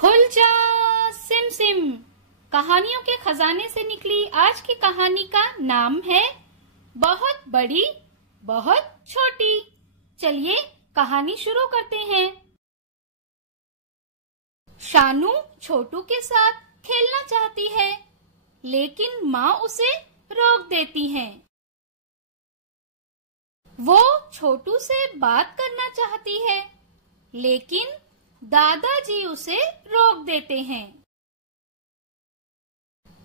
खुल जा SIM SIM. कहानियों के खजाने से निकली आज की कहानी का नाम है बहुत बड़ी बहुत छोटी। चलिए कहानी शुरू करते हैं। शानू छोटू के साथ खेलना चाहती है, लेकिन माँ उसे रोक देती है। वो छोटू से बात करना चाहती है, लेकिन दादाजी उसे रोक देते हैं।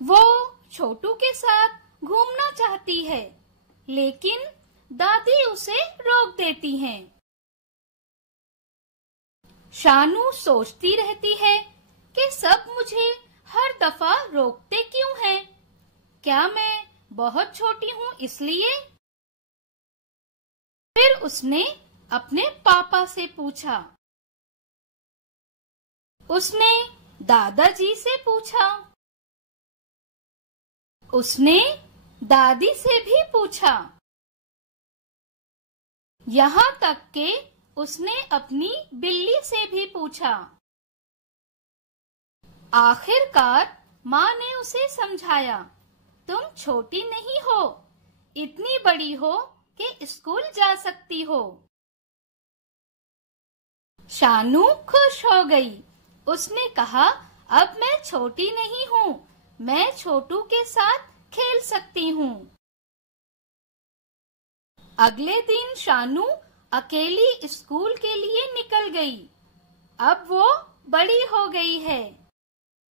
वो छोटू के साथ घूमना चाहती है, लेकिन दादी उसे रोक देती हैं। शानू सोचती रहती है कि सब मुझे हर दफा रोकते क्यों हैं? क्या मैं बहुत छोटी हूँ इसलिए? फिर उसने अपने पापा से पूछा। उसने दादाजी से पूछा। उसने दादी से भी पूछा। यहाँ तक कि उसने अपनी बिल्ली से भी पूछा। आखिरकार माँ ने उसे समझाया, तुम छोटी नहीं हो, इतनी बड़ी हो कि स्कूल जा सकती हो। शानू खुश हो गई। उसने कहा, अब मैं छोटी नहीं हूँ, मैं छोटू के साथ खेल सकती हूँ। अगले दिन शानू अकेली स्कूल के लिए निकल गई। अब वो बड़ी हो गई है।